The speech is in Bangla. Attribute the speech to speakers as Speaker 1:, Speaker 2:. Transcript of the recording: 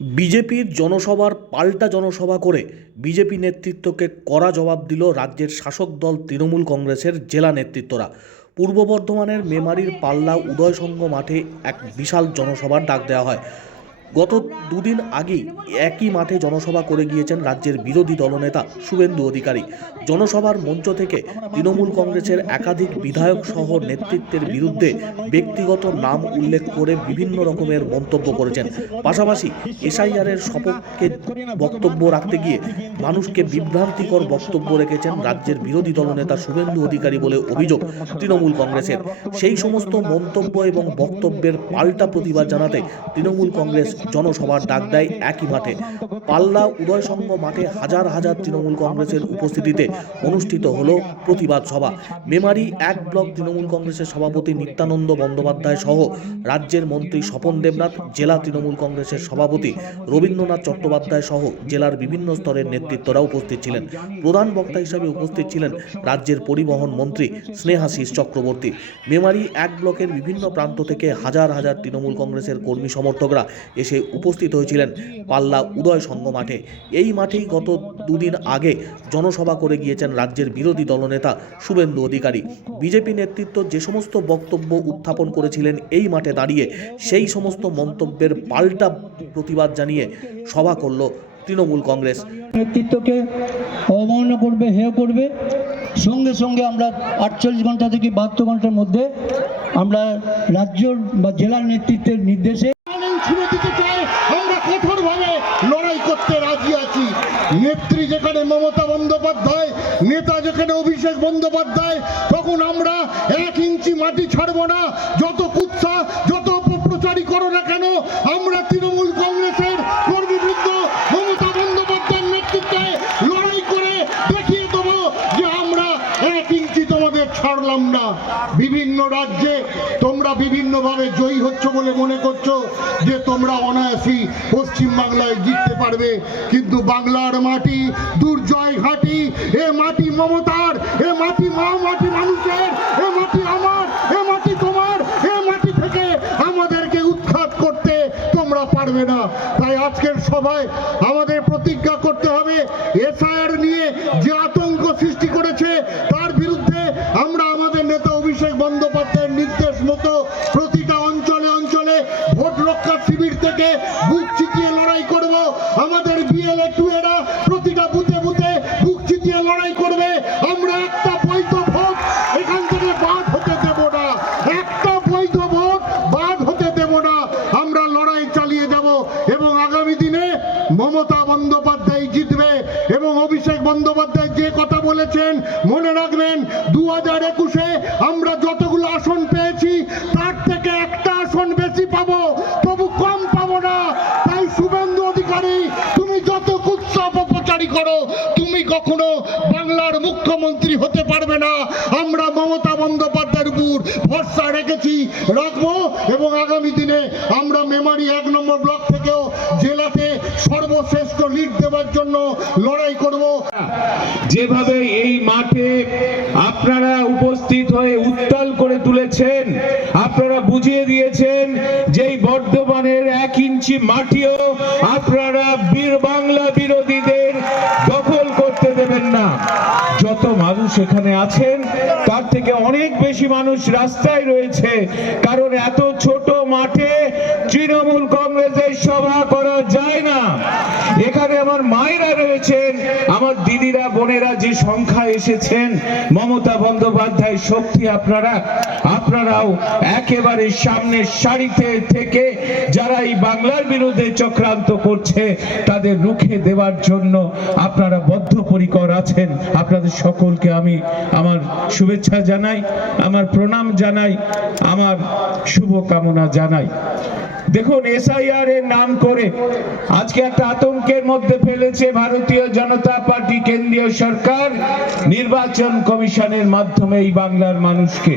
Speaker 1: বিজেপির জনসভার পাল্টা জনসভা করে বিজেপি নেতৃত্বকে কড়া জবাব দিল রাজ্যের শাসক দল তৃণমূল কংগ্রেসের জেলা নেতৃত্বরা। পূর্ব বর্ধমানের মেমারির পাল্লা উদয়সঙ্গ মাঠে এক বিশাল জনসভার ডাক দেওয়া হয়। গত দুদিন আগেই একই মাঠে জনসভা করে গিয়েছেন রাজ্যের বিরোধী দলনেতা শুভেন্দু অধিকারী। জনসভার মঞ্চ থেকে তৃণমূল কংগ্রেসের একাধিক বিধায়ক সহ নেতৃত্বের বিরুদ্ধে ব্যক্তিগত নাম উল্লেখ করে বিভিন্ন রকমের মন্তব্য করেছেন। পাশাপাশি এসআইআরের সপক্ষে বক্তব্য রাখতে গিয়ে মানুষকে বিভ্রান্তিকর বক্তব্য রেখেছেন রাজ্যের বিরোধী দলনেতা শুভেন্দু অধিকারী বলে অভিযোগ তৃণমূল কংগ্রেসের। সেই সমস্ত মন্তব্য এবং বক্তব্যের পাল্টা প্রতিবাদ জানাতে তৃণমূল কংগ্রেস জনসভার ডাক দেয় একই মাঠে পাল্লা উদয় সংঘ মাঠে হাজার হাজার তৃণমূল কংগ্রেসের উপস্থিতিতে অনুষ্ঠিত হল প্রতিবাদ সভা। মেমারি এক ব্লক তৃণমূল কংগ্রেসের সভাপতি নিত্যানন্দ বন্দ্যোপাধ্যায় সহ রাজ্যের মন্ত্রী স্বপন দেবনাথ, জেলা তৃণমূল কংগ্রেসের সভাপতি রবীন্দ্রনাথ চট্টোপাধ্যায় সহ জেলার বিভিন্ন স্তরের নেতৃত্বরা উপস্থিত ছিলেন। প্রধান বক্তা হিসাবে উপস্থিত ছিলেন রাজ্যের পরিবহন মন্ত্রী স্নেহাশিস চক্রবর্তী। মেমারি এক ব্লকের বিভিন্ন প্রান্ত থেকে হাজার হাজার তৃণমূল কংগ্রেসের কর্মী সমর্থকরা এসে উপস্থিত হয়েছিলেন পাল্লা উদয় সংঘ মাঠে। এই মাঠেই গত দুদিন আগে জনসভা করে গিয়েছেন রাজ্যের বিরোধী দলনেতা শুভেন্দু অধিকারী। বিজেপি নেতৃত্ব যে সমস্ত বক্তব্য উত্থাপন করেছিলেন এই মাঠে দাঁড়িয়ে সেই সমস্ত মন্তব্যের পাল্টা প্রতিবাদ জানিয়ে সভা করল তৃণমূল কংগ্রেস।
Speaker 2: নেতৃত্বকে অবমাননা করবে, হেয় করবে। সঙ্গে সঙ্গে আমরা আটচল্লিশ ঘণ্টা থেকে বাহাত্তর ঘণ্টার মধ্যে আমরা রাজ্য বা জেলার নেতৃত্বের নির্দেশে
Speaker 3: ছুড়ে দিতে চায় আমরা কঠোরভাবে লড়াই করতে রাজি আছি। নেত্রী যেখানে মমতা বন্দ্যোপাধ্যায়, নেতা যেখানে অভিষেক বন্দ্যোপাধ্যায়, তখন আমরা এক ইঞ্চি মাটি ছাড়বো না। যত ছাড়লাম না। বিভিন্ন রাজ্যে তোমরা বিভিন্নভাবে জয়ী হচ্ছ বলে মনে করছ যে তোমরা অনায়াসী পশ্চিম বাংলায় জিততে পারবে। কিন্তু বাংলার মাটি দুর্জয় ঘাটি, এ মাটি মমতার, এ মাটি মা, মাটি মানুষের, এ মাটি আমার, এ মাটি তোমার, এ মাটি থেকে আমাদেরকে উৎখাত করতে তোমরা পারবে না। তাই আজকের সভায় আমাদের প্রতিজ্ঞা করতে হবে এবং আগামী দিনে মমতা বন্দ্যোপাধ্যায় জিতবে এবং অভিষেক বন্দ্যোপাধ্যায় যে কথা বলেছেন, মনে রাখবেন দু হাজার একুশে আমরা যতগুলো আসন পেয়েছি, তার থেকে একটা আসন বেশি পাবো, তবু কম পাবো না। তাই শুভেন্দু অধিকারী, তুমি যত কুৎসা অপপ্রচারী করো, তুমি কখনো বাংলার মুখ্যমন্ত্রী হতে পারবে না আমরা মমতা উপর ভরসা রেখেছি রাখব এবং আগামী দিনে আমরা মেমারি এক নম্বর ব্লক থেকেও জেলাতে সর্বশ্রেষ্ঠ লিড দেওয়ার জন্য লড়াই করব।
Speaker 4: যেভাবে এই মাঠে আপনারা উপস্থিত হয়ে উত্তাল করে তুলেছেন, আপনারা বুঝিয়ে দিয়েছেন যে বর্ধমানের এক ইঞ্চি মাটিও আপনারা বীর বাংলা বিরোধীদের এখানে আছেন। তার থেকে অনেক বেশি মানুষ রাস্তায় রয়েছে। কারণ এত ছোট মাঠে তৃণমূল কংগ্রেসের সভা করা যায় না। এখানে আমার মায়েরা রয়েছেন, আমার দিদিরা, বোনেরা যে সংখ্যা এসেছেন, মমতা বন্দ্যোপাধ্যায়, শক্তি আপনারা, আপনারাও একেবারে সামনের সারিতে থেকে যারা এই বাংলার বিরুদ্ধে চক্রান্ত করছে, তাদের রুখে দেওয়ার জন্য আপনারা বদ্ধপরিকর আছেন। আপনাদের সকলকে আমি আমার শুভেচ্ছা জানাই, আমার প্রণাম জানাই, আমার শুভকামনা জানাই। দেখুন এসআইআর এর নাম করে আজকে একটা আতঙ্কের মধ্যে ফেলেছে ভারতীয় জনতা পার্টি কেন্দ্রীয় সরকার। নির্বাচন কমিশনের মাধ্যমে এই বাংলার মানুষকে